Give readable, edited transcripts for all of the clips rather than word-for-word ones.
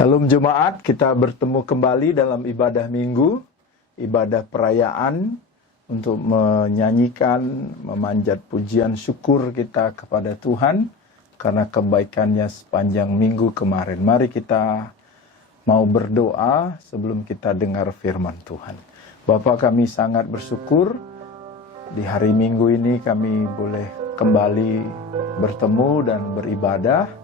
Shalom Jemaat, kita bertemu kembali dalam ibadah minggu, ibadah perayaan untuk menyanyikan, memanjat pujian syukur kita kepada Tuhan karena kebaikannya sepanjang minggu kemarin. Mari kita mau berdoa sebelum kita dengar firman Tuhan. Bapa, kami sangat bersyukur di hari Minggu ini kami boleh kembali bertemu dan beribadah.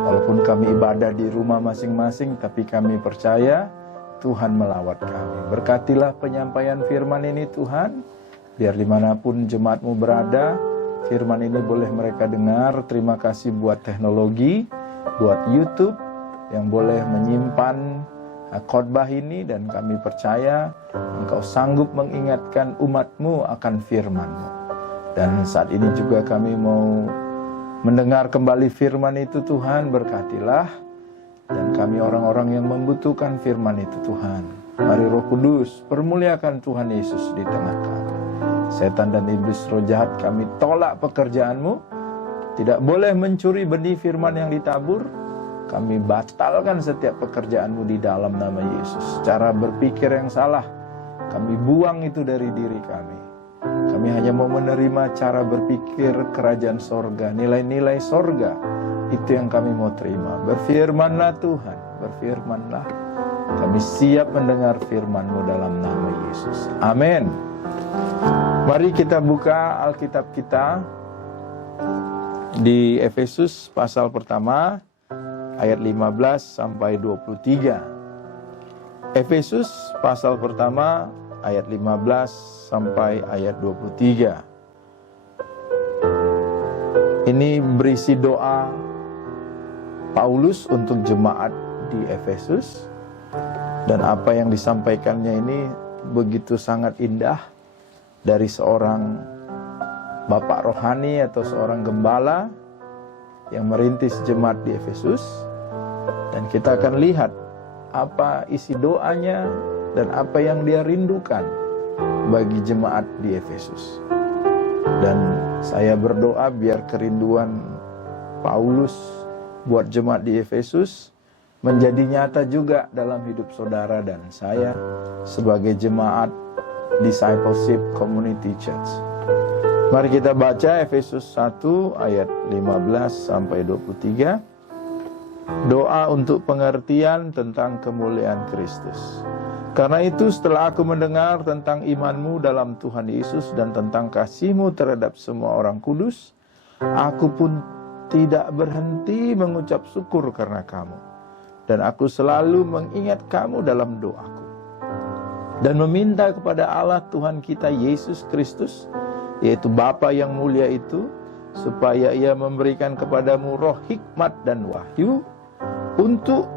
Walaupun kami ibadah di rumah masing-masing, tapi kami percaya Tuhan melawat kami. Berkatilah penyampaian firman ini Tuhan, biar dimanapun jemaat-Mu berada, firman ini boleh mereka dengar. Terima kasih buat teknologi, buat YouTube yang boleh menyimpan khotbah ini, dan kami percaya Engkau sanggup mengingatkan umat-Mu akan firman-Mu. Dan saat ini juga kami mau mendengar kembali firman itu Tuhan, berkatilah. Dan kami orang-orang yang membutuhkan firman itu Tuhan. Mari Roh Kudus, permuliakan Tuhan Yesus di tengah kami. Setan dan iblis roh jahat kami tolak pekerjaan-Mu. Tidak boleh mencuri benih firman yang ditabur. Kami batalkan setiap pekerjaan-Mu di dalam nama Yesus. Cara berpikir yang salah, kami buang itu dari diri kami. Kami hanya mau menerima cara berpikir kerajaan sorga, nilai-nilai sorga. Itu yang kami mau terima. Berfirmanlah Tuhan, berfirmanlah. Kami siap mendengar firman-Mu dalam nama Yesus. Amin. Mari kita buka Alkitab kita di Efesus pasal pertama ayat 15 sampai 23. Efesus pasal pertama ayat 15 sampai ayat 23. Ini berisi doa Paulus untuk jemaat di Efesus. Dan apa yang disampaikannya ini begitu sangat indah dari seorang bapak rohani atau seorang gembala yang merintis jemaat di Efesus. Dan kita akan lihat apa isi doanya dan apa yang dia rindukan bagi jemaat di Efesus. Dan saya berdoa biar kerinduan Paulus buat jemaat di Efesus menjadi nyata juga dalam hidup saudara dan saya sebagai jemaat Discipleship Community Church. Mari kita baca Efesus 1 ayat 15 sampai 23. Doa untuk pengertian tentang kemuliaan Kristus. Karena itu setelah aku mendengar tentang iman-Mu dalam Tuhan Yesus dan tentang kasih-Mu terhadap semua orang kudus, aku pun tidak berhenti mengucap syukur karena kamu. Dan aku selalu mengingat kamu dalam doaku. Dan meminta kepada Allah Tuhan kita Yesus Kristus, yaitu Bapa yang mulia itu, supaya Ia memberikan kepadamu roh hikmat dan wahyu untuk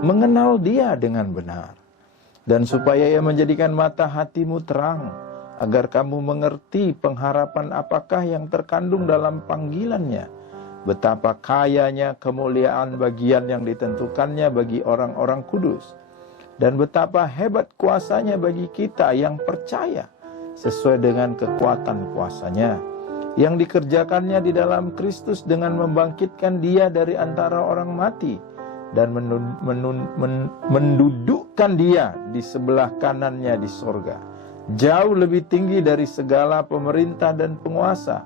mengenal Dia dengan benar. Dan supaya Ia menjadikan mata hatimu terang, agar kamu mengerti pengharapan apakah yang terkandung dalam panggilannya, betapa kayanya kemuliaan bagian yang ditentukannya bagi orang-orang kudus, dan betapa hebat kuasanya bagi kita yang percaya, sesuai dengan kekuatan kuasanya, yang dikerjakannya di dalam Kristus dengan membangkitkan Dia dari antara orang mati, dan mendudukkan Dia di sebelah kanannya di sorga, jauh lebih tinggi dari segala pemerintah dan penguasa,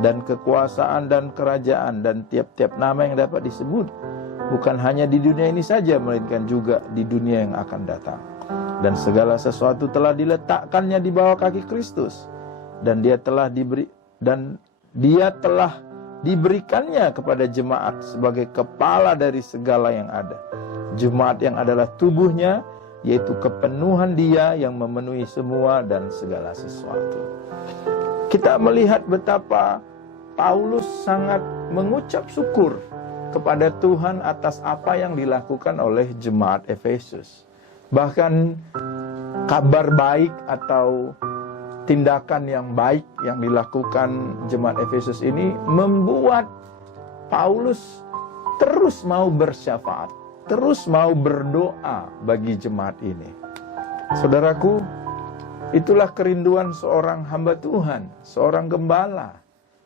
dan kekuasaan dan kerajaan, dan tiap-tiap nama yang dapat disebut, bukan hanya di dunia ini saja, melainkan juga di dunia yang akan datang. Dan segala sesuatu telah diletakkannya di bawah kaki Kristus, dan Dia telah diberikannya kepada jemaat sebagai kepala dari segala yang ada. Jemaat yang adalah tubuhnya, yaitu kepenuhan Dia yang memenuhi semua dan segala sesuatu. Kita melihat betapa Paulus sangat mengucap syukur kepada Tuhan atas apa yang dilakukan oleh jemaat Efesus. Bahkan kabar baik atau tindakan yang baik yang dilakukan jemaat Efesus ini membuat Paulus terus mau bersyafaat, terus mau berdoa bagi jemaat ini. Saudaraku, itulah kerinduan seorang hamba Tuhan, seorang gembala,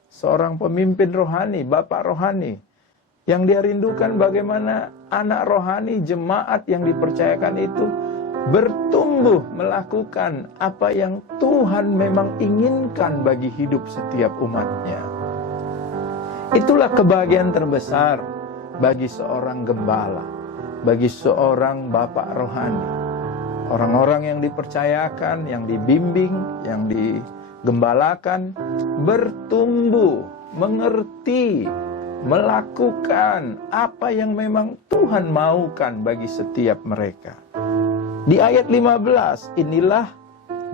seorang pemimpin rohani, bapak rohani, Yang dia rindukan bagaimana anak rohani jemaat yang dipercayakan itu bertumbuh melakukan apa yang Tuhan memang inginkan bagi hidup setiap umatnya. Itulah kebahagiaan terbesar bagi seorang gembala, bagi seorang bapak rohani. Orang-orang yang dipercayakan, yang dibimbing, yang digembalakan, bertumbuh, mengerti, melakukan apa yang memang Tuhan maukan bagi setiap mereka. Di ayat 15, inilah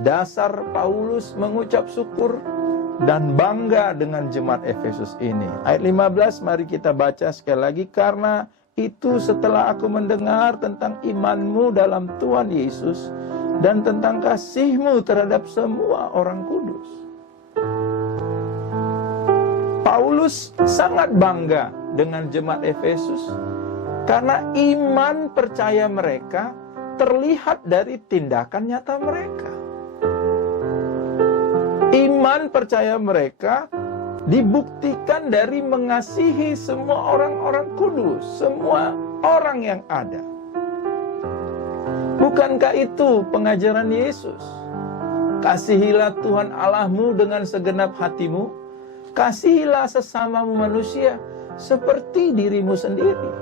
dasar Paulus mengucap syukur dan bangga dengan jemaat Efesus ini. Ayat 15, mari kita baca sekali lagi. Karena itu setelah aku mendengar tentang imanmu dalam Tuhan Yesus dan tentang kasihmu terhadap semua orang kudus. Paulus sangat bangga dengan jemaat Efesus karena iman percaya mereka terlihat dari tindakan nyata mereka. Iman percaya mereka dibuktikan dari mengasihi semua orang-orang kudus, semua orang yang ada. Bukankah itu pengajaran Yesus? Kasihilah Tuhan Allahmu dengan segenap hatimu, kasihilah sesamamu manusia seperti dirimu sendiri.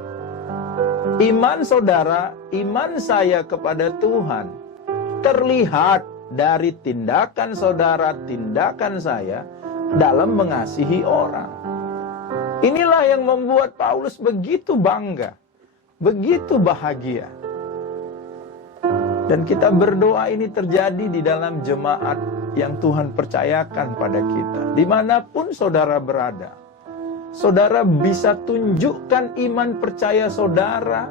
Iman saudara, iman saya kepada Tuhan terlihat dari tindakan saudara, tindakan saya dalam mengasihi orang. Inilah yang membuat Paulus begitu bangga, begitu bahagia. Dan kita berdoa ini terjadi di dalam jemaat yang Tuhan percayakan pada kita. Dimanapun saudara berada, saudara bisa tunjukkan iman percaya saudara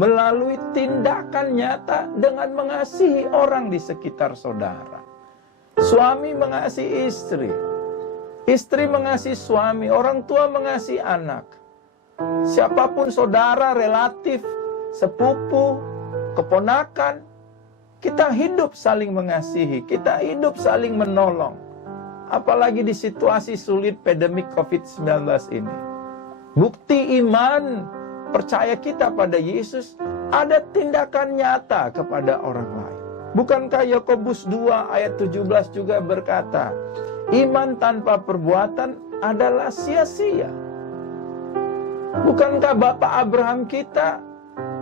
melalui tindakan nyata dengan mengasihi orang di sekitar saudara. Suami mengasihi istri, istri mengasihi suami, orang tua mengasihi anak. Siapapun saudara, relatif, sepupu, keponakan, kita hidup saling mengasihi, kita hidup saling menolong. Apalagi di situasi sulit pandemik COVID-19 ini. Bukti iman percaya kita pada Yesus, ada tindakan nyata kepada orang lain. Bukankah Yakobus 2 ayat 17 juga berkata, iman tanpa perbuatan adalah sia-sia. Bukankah Bapak Abraham kita,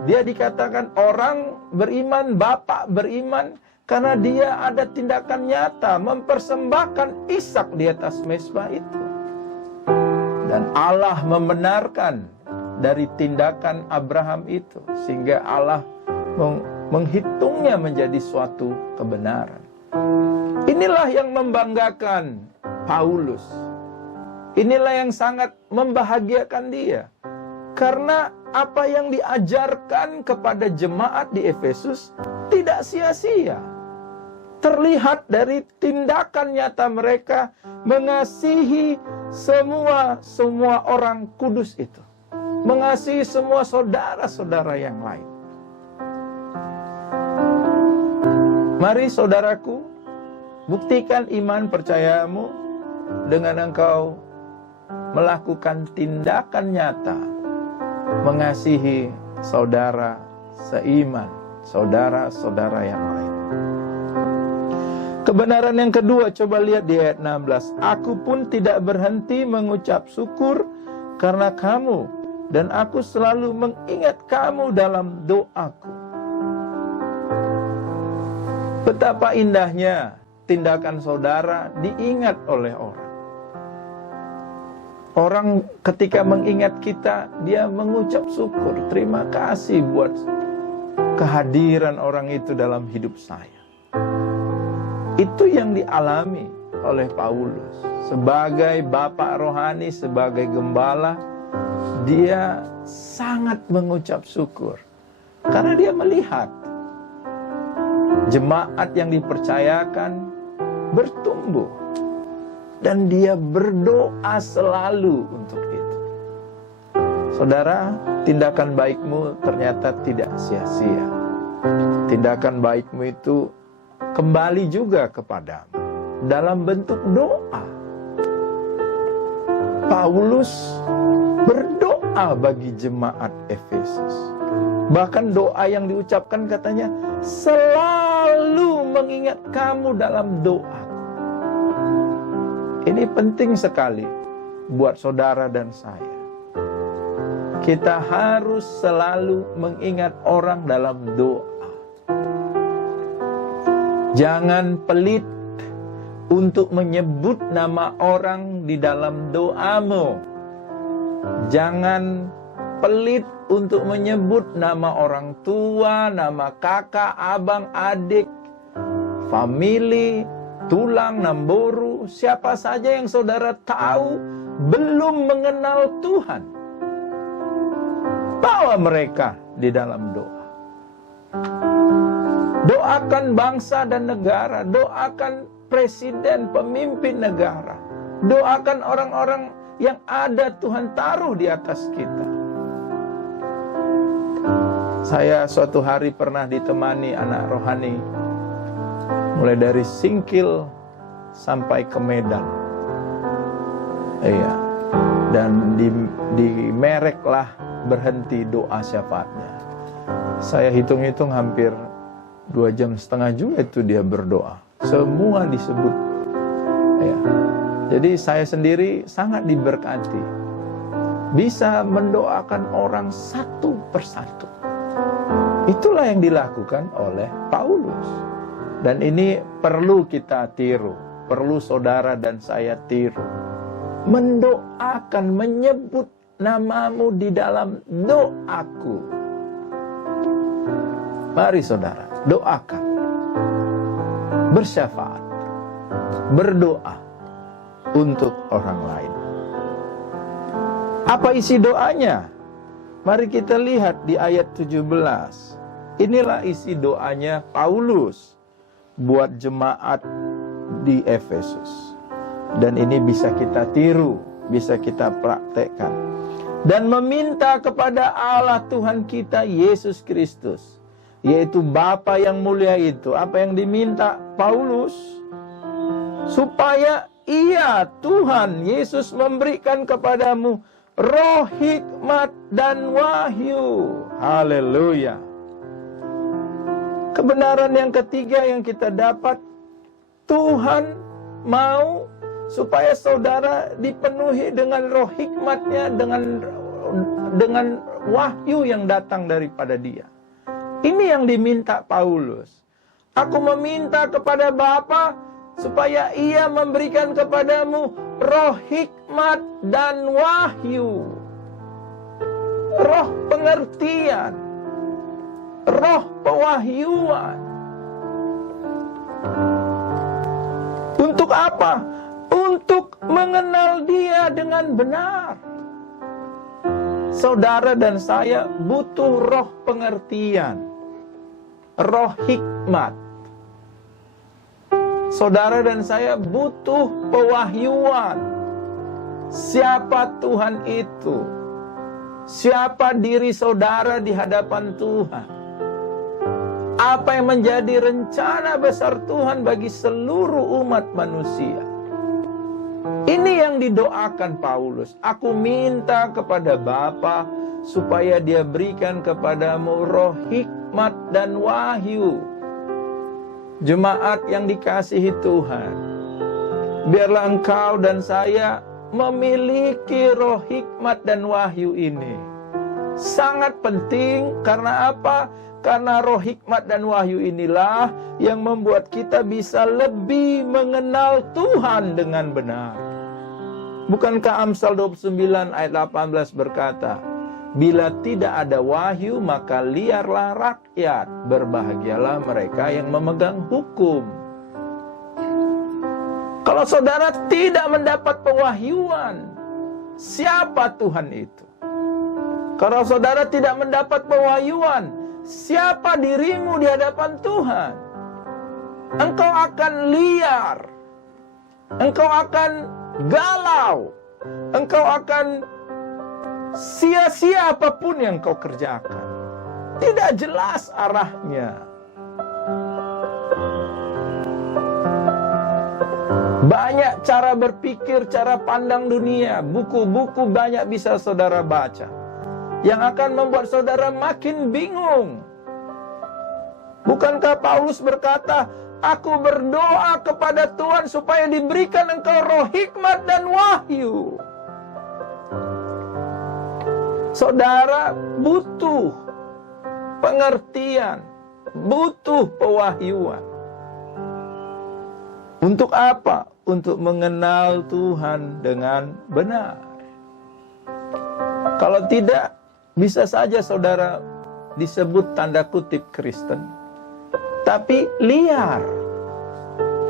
dia dikatakan orang beriman, Bapak beriman, karena dia ada tindakan nyata mempersembahkan Ishak di atas mezbah itu. Dan Allah membenarkan dari tindakan Abraham itu, sehingga Allah menghitungnya menjadi suatu kebenaran. Inilah yang membanggakan Paulus. Inilah yang sangat membahagiakan dia. Karena apa yang diajarkan kepada jemaat di Efesus tidak sia-sia. Terlihat dari tindakan nyata mereka mengasihi semua orang kudus itu. Mengasihi semua saudara-saudara yang lain. Mari saudaraku, buktikan iman percayamu dengan engkau melakukan tindakan nyata mengasihi saudara seiman, saudara-saudara yang lain. Kebenaran yang kedua, coba lihat di ayat 16. Aku pun tidak berhenti mengucap syukur karena kamu, dan aku selalu mengingat kamu dalam doaku. Betapa indahnya tindakan saudara diingat oleh orang. Orang ketika mengingat kita, dia mengucap syukur. Terima kasih buat kehadiran orang itu dalam hidup saya. Itu yang dialami oleh Paulus. Sebagai bapak rohani, sebagai gembala, dia sangat mengucap syukur. Karena dia melihat jemaat yang dipercayakan bertumbuh. Dan dia berdoa selalu untuk itu. Saudara, tindakan baikmu ternyata tidak sia-sia. Tindakan baikmu itu kembali juga kepadamu dalam bentuk doa. Paulus berdoa doa bagi jemaat Efesus. Bahkan doa yang diucapkan katanya, selalu mengingat kamu dalam doa. Ini penting sekali buat saudara dan saya. Kita harus selalu mengingat orang dalam doa. Jangan pelit untuk menyebut nama orang di dalam doamu. Jangan pelit untuk menyebut nama orang tua, nama kakak, abang, adik, famili, tulang, namboru, siapa saja yang saudara tahu belum mengenal Tuhan. Bawa mereka di dalam doa. Doakan bangsa dan negara, doakan presiden, pemimpin negara. Doakan orang-orang yang ada Tuhan taruh di atas kita. Saya suatu hari pernah ditemani anak rohani, mulai dari Singkil sampai ke Medan. Iya. Dan di Mereklah berhenti doa syafaatnya. Saya hitung-hitung hampir 2,5 jam juga itu dia berdoa. Semua disebut. Ya. Jadi saya sendiri sangat diberkati. Bisa mendoakan orang satu persatu. Itulah yang dilakukan oleh Paulus. Dan ini perlu kita tiru. Perlu saudara dan saya tiru. Mendoakan, menyebut namamu di dalam doaku. Mari saudara, doakan. Bersyafaat. Berdoa untuk orang lain. Apa isi doanya? Mari kita lihat di ayat 17. Inilah isi doanya Paulus buat jemaat di Efesus. Dan ini bisa kita tiru, bisa kita praktekkan. Dan meminta kepada Allah Tuhan kita Yesus Kristus, yaitu Bapa yang mulia itu. Apa yang diminta Paulus? Supaya Ia, Tuhan Yesus, memberikan kepadamu roh hikmat dan wahyu. Haleluya. Kebenaran yang ketiga yang kita dapat, Tuhan mau supaya saudara dipenuhi dengan roh hikmatnya, dengan wahyu yang datang daripada Dia. Ini yang diminta Paulus. Aku meminta kepada Bapa supaya Ia memberikan kepadamu roh hikmat dan wahyu. Roh pengertian. Roh pewahyuan. Untuk apa? Untuk mengenal Dia dengan benar. Saudara dan saya butuh roh pengertian, roh hikmat. Saudara dan saya butuh pewahyuan. Siapa Tuhan itu? Siapa diri saudara di hadapan Tuhan? Apa yang menjadi rencana besar Tuhan bagi seluruh umat manusia? Ini yang didoakan Paulus. Aku minta kepada Bapa supaya Dia berikan kepadamu roh hikmat dan wahyu. Jemaat yang dikasihi Tuhan, biarlah engkau dan saya memiliki roh hikmat dan wahyu ini. Sangat penting, karena apa? Karena roh hikmat dan wahyu inilah yang membuat kita bisa lebih mengenal Tuhan dengan benar. Bukankah Amsal 29 ayat 18 berkata, bila tidak ada wahyu maka liarlah rakyat, berbahagialah mereka yang memegang hukum. Kalau saudara tidak mendapat pewahyuan, siapa Tuhan itu? Kalau saudara tidak mendapat pewahyuan, siapa dirimu di hadapan Tuhan? Engkau akan liar, engkau akan galau, engkau akan sia-sia apapun yang kau kerjakan. Tidak jelas arahnya. Banyak cara berpikir, cara pandang dunia. Buku-buku banyak bisa saudara baca. yang akan membuat saudara makin bingung. Bukankah Paulus berkata, aku berdoa kepada Tuhan supaya diberikan engkau roh hikmat dan wahyu. Saudara butuh pengertian, butuh pewahyuan. Untuk apa? Untuk mengenal Tuhan dengan benar. Kalau tidak, bisa saja saudara disebut tanda kutip Kristen, tapi liar,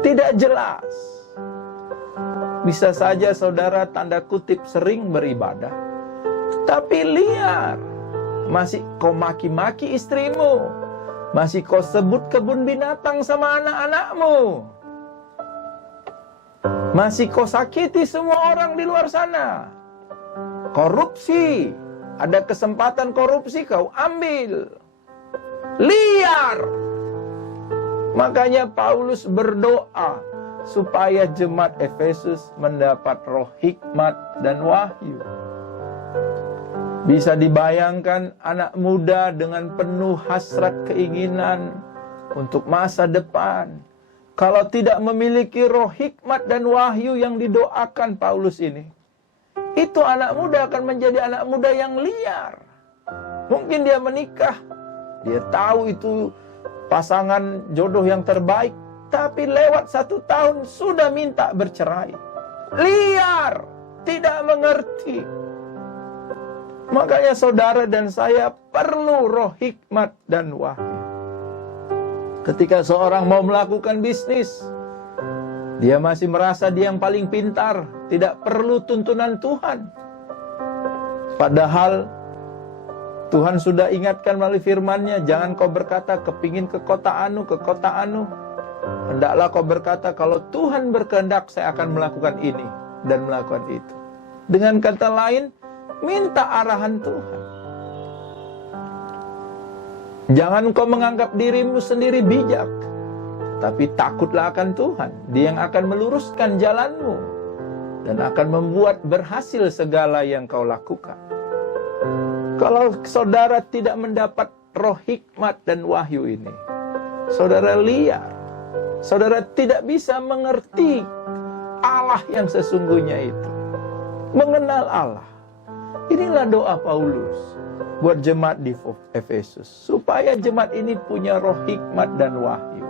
tidak jelas. Bisa saja saudara tanda kutip sering beribadah, tapi liar. Masih kau maki-maki istrimu, masih kau sebut kebun binatang sama anak-anakmu, masih kau sakiti semua orang di luar sana. Korupsi, ada kesempatan korupsi kau ambil. Liar. Makanya Paulus berdoa supaya jemaat Efesus mendapat roh hikmat dan wahyu. Bisa dibayangkan anak muda dengan penuh hasrat keinginan untuk masa depan. Kalau tidak memiliki roh hikmat dan wahyu yang didoakan Paulus ini, itu anak muda akan menjadi anak muda yang liar. Mungkin dia menikah, dia tahu itu pasangan jodoh yang terbaik, tapi lewat 1 tahun sudah minta bercerai. Liar, tidak mengerti. Makanya saudara dan saya perlu roh hikmat dan wahyu. Ketika seorang mau melakukan bisnis, dia masih merasa dia yang paling pintar, tidak perlu tuntunan Tuhan. Padahal Tuhan sudah ingatkan melalui firman-Nya, jangan kau berkata kepingin ke kota anu, ke kota anu. Hendaklah kau berkata, kalau Tuhan berkehendak saya akan melakukan ini dan melakukan itu. Dengan kata lain, minta arahan Tuhan. Jangan kau menganggap dirimu sendiri bijak, tapi takutlah akan Tuhan. Dia yang akan meluruskan jalanmu dan akan membuat berhasil segala yang kau lakukan. Kalau saudara tidak mendapat roh hikmat dan wahyu ini, saudara liar. Saudara tidak bisa mengerti Allah yang sesungguhnya itu. Mengenal Allah. Inilah doa Paulus buat jemaat di Efesus, supaya jemaat ini punya roh hikmat dan wahyu.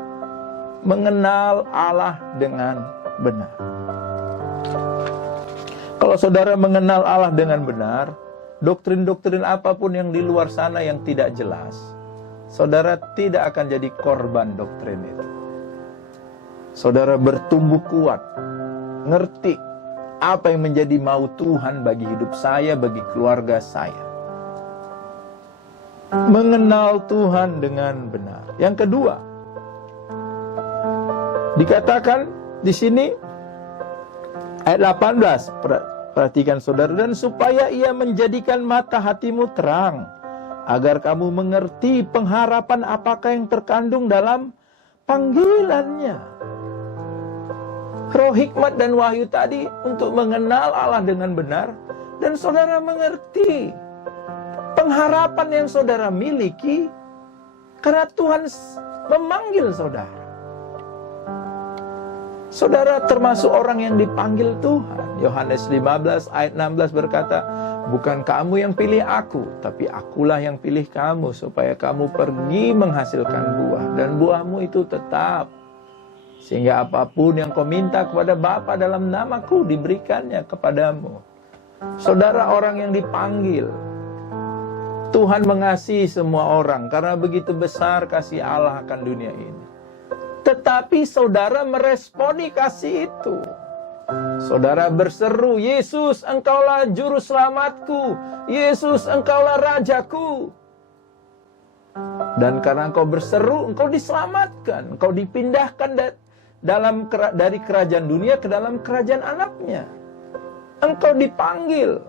Mengenal Allah dengan benar. Kalau saudara mengenal Allah dengan benar, doktrin-doktrin apapun yang di luar sana yang tidak jelas, saudara tidak akan jadi korban doktrin itu. Saudara bertumbuh kuat, ngerti apa yang menjadi mau Tuhan bagi hidup saya, bagi keluarga saya. Mengenal Tuhan dengan benar. Yang kedua, dikatakan di sini ayat 18, perhatikan saudara, dan supaya ia menjadikan mata hatimu terang, agar kamu mengerti pengharapan apakah yang terkandung dalam panggilannya. Roh hikmat dan wahyu tadi untuk mengenal Allah dengan benar, dan saudara mengerti pengharapan yang saudara miliki karena Tuhan memanggil saudara. Saudara termasuk orang yang dipanggil Tuhan. Yohanes 15 ayat 16 berkata, bukan kamu yang pilih aku, tapi akulah yang pilih kamu, supaya kamu pergi menghasilkan buah, dan buahmu itu tetap. Sehingga apapun yang kau minta kepada Bapa dalam namaku, diberikannya kepadamu. Saudara orang yang dipanggil. Tuhan mengasihi semua orang, karena begitu besar kasih Allah akan dunia ini. Tetapi saudara meresponi kasih itu. Saudara berseru, Yesus engkaulah juru selamatku, Yesus engkaulah rajaku. Dan karena engkau berseru, engkau diselamatkan, engkau dipindahkan dari kerajaan dunia ke dalam kerajaan anaknya. Engkau dipanggil.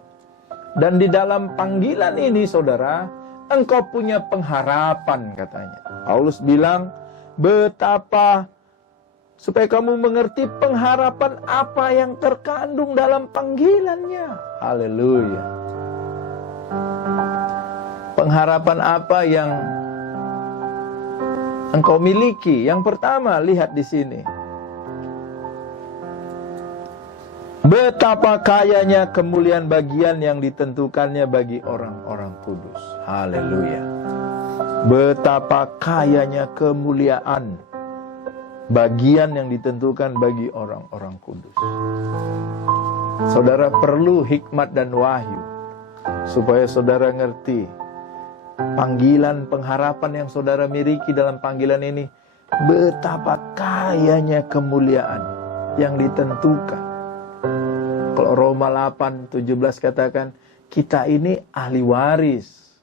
Dan di dalam panggilan ini saudara, engkau punya pengharapan katanya. Paulus bilang, betapa supaya kamu mengerti pengharapan apa yang terkandung dalam panggilannya. Haleluya. Pengharapan apa yang engkau miliki? Yang pertama, lihat di sini. Betapa kayanya kemuliaan bagian yang ditentukannya bagi orang-orang kudus. Haleluya. Betapa kayanya kemuliaan bagian yang ditentukan bagi orang-orang kudus. Saudara perlu hikmat dan wahyu supaya saudara ngerti panggilan pengharapan yang saudara miliki dalam panggilan ini. Betapa kayanya kemuliaan yang ditentukan. Kalau Roma 8:17 katakan, kita ini ahli waris.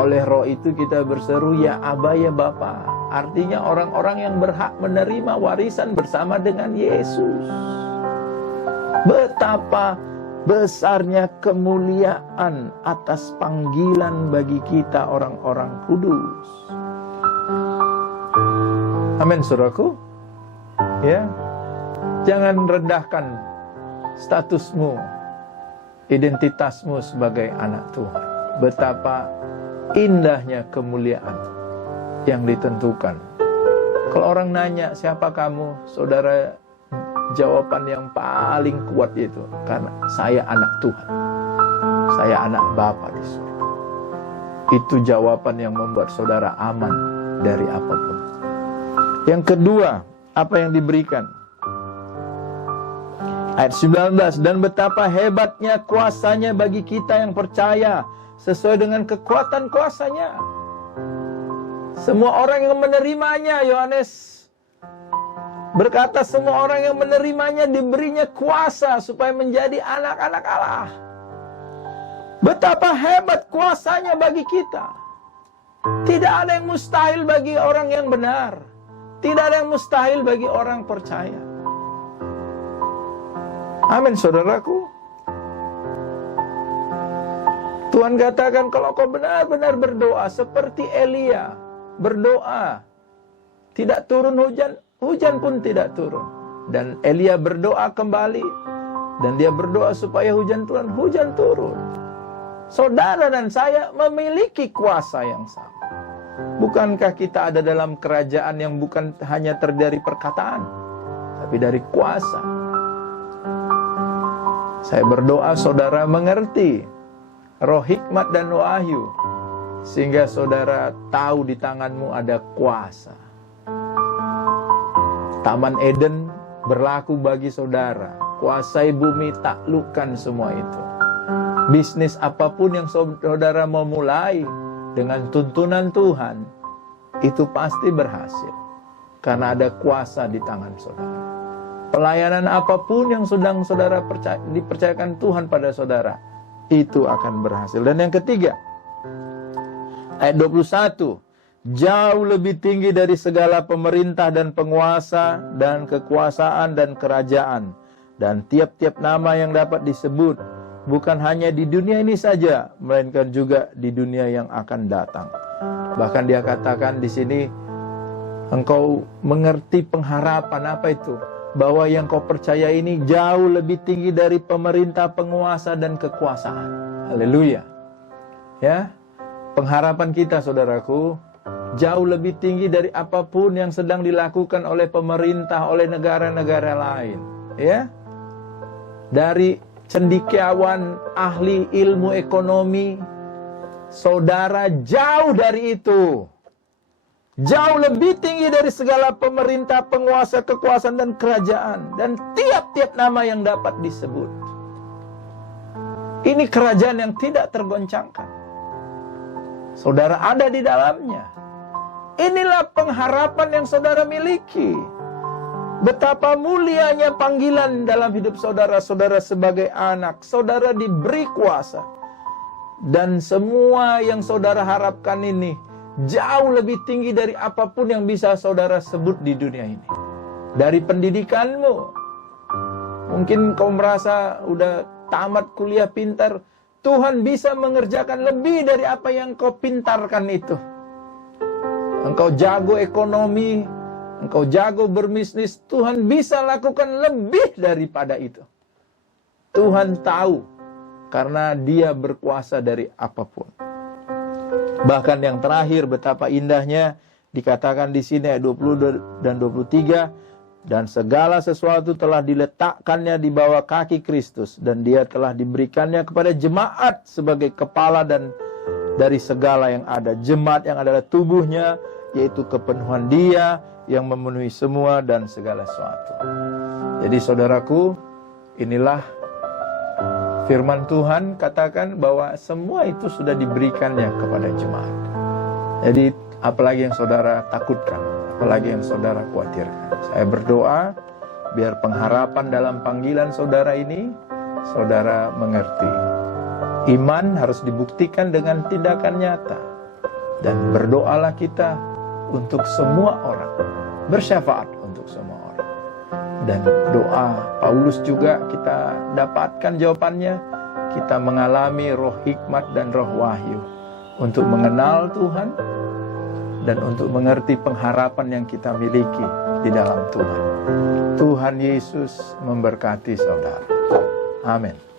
Oleh roh itu kita berseru, ya Aba, ya Bapa. Artinya orang-orang yang berhak menerima warisan bersama dengan Yesus. Betapa besarnya kemuliaan atas panggilan bagi kita orang-orang kudus. Amin, saudaraku. Ya, jangan rendahkan statusmu, identitasmu sebagai anak Tuhan. Betapa indahnya kemuliaan yang ditentukan. Kalau orang nanya, siapa kamu? Saudara, jawaban yang paling kuat itu, karena saya anak Tuhan. Saya anak Bapa di surga. Itu jawaban yang membuat saudara aman dari apapun. Yang kedua, apa yang diberikan? Ayat 19, dan betapa hebatnya kuasanya bagi kita yang percaya sesuai dengan kekuatan kuasanya. Semua orang yang menerimanya, Yohanes berkata, semua orang yang menerimanya diberinya kuasa supaya menjadi anak-anak Allah. Betapa hebat kuasanya bagi kita. Tidak ada yang mustahil bagi orang yang benar. Tidak ada yang mustahil bagi orang percaya. Amin, saudaraku. Tuhan katakan, kalau kau benar-benar berdoa seperti Elia berdoa, tidak turun hujan, hujan pun tidak turun. Dan Elia berdoa kembali, dan dia berdoa supaya hujan turun. Saudara dan saya memiliki kuasa yang sama. Bukankah kita ada dalam kerajaan yang bukan hanya terdiri dari perkataan, tapi dari kuasa? Saya berdoa saudara mengerti roh hikmat dan wahyu, sehingga saudara tahu di tanganmu ada kuasa. Taman Eden berlaku bagi saudara. Kuasai bumi, taklukkan semua itu. Bisnis apapun yang saudara mau mulai dengan tuntunan Tuhan, itu pasti berhasil. Karena ada kuasa di tangan saudara. Pelayanan apapun yang sedang saudara dipercayakan Tuhan pada saudara, itu akan berhasil. Dan yang ketiga, ayat 21, jauh lebih tinggi dari segala pemerintah dan penguasa dan kekuasaan dan kerajaan dan tiap-tiap nama yang dapat disebut, bukan hanya di dunia ini saja, melainkan juga di dunia yang akan datang. Bahkan dia katakan di sini, engkau mengerti pengharapan apa itu? Bahwa yang kau percaya ini jauh lebih tinggi dari pemerintah, penguasa, dan kekuasaan. Haleluya. Ya, pengharapan kita, saudaraku, jauh lebih tinggi dari apapun yang sedang dilakukan oleh pemerintah, oleh negara-negara lain. Ya, dari cendekiawan, ahli ilmu ekonomi, saudara jauh dari itu. Jauh lebih tinggi dari segala pemerintah, penguasa, kekuasaan, dan kerajaan. Dan tiap-tiap nama yang dapat disebut. Ini kerajaan yang tidak tergoncangkan. Saudara ada di dalamnya. Inilah pengharapan yang saudara miliki. Betapa mulianya panggilan dalam hidup saudara. Saudara sebagai anak, saudara diberi kuasa. Dan semua yang saudara harapkan ini jauh lebih tinggi dari apapun yang bisa saudara sebut di dunia ini. Dari pendidikanmu, mungkin kau merasa udah tamat kuliah pintar, Tuhan bisa mengerjakan lebih dari apa yang kau pintarkan itu. Engkau jago ekonomi, engkau jago berbisnis, Tuhan bisa lakukan lebih daripada itu. Tuhan tahu, karena Dia berkuasa dari apapun. Bahkan yang terakhir, betapa indahnya dikatakan di sini ayat 20 dan 23, dan segala sesuatu telah diletakkannya di bawah kaki Kristus, dan dia telah diberikannya kepada jemaat sebagai kepala dan dari segala yang ada. Jemaat yang adalah tubuhnya, yaitu kepenuhan dia yang memenuhi semua dan segala sesuatu. Jadi saudaraku, inilah firman Tuhan katakan bahwa semua itu sudah diberikannya kepada jemaat. Jadi apalagi yang saudara takutkan, apalagi yang saudara khawatirkan. Saya berdoa biar pengharapan dalam panggilan saudara ini, saudara mengerti. Iman harus dibuktikan dengan tindakan nyata. Dan berdoalah kita untuk semua orang, bersyafaat untuk semua orang. Dan doa Paulus juga kita dapatkan jawabannya. Kita mengalami roh hikmat dan roh wahyu untuk mengenal Tuhan dan untuk mengerti pengharapan yang kita miliki di dalam Tuhan. Tuhan Yesus memberkati saudara. Amin.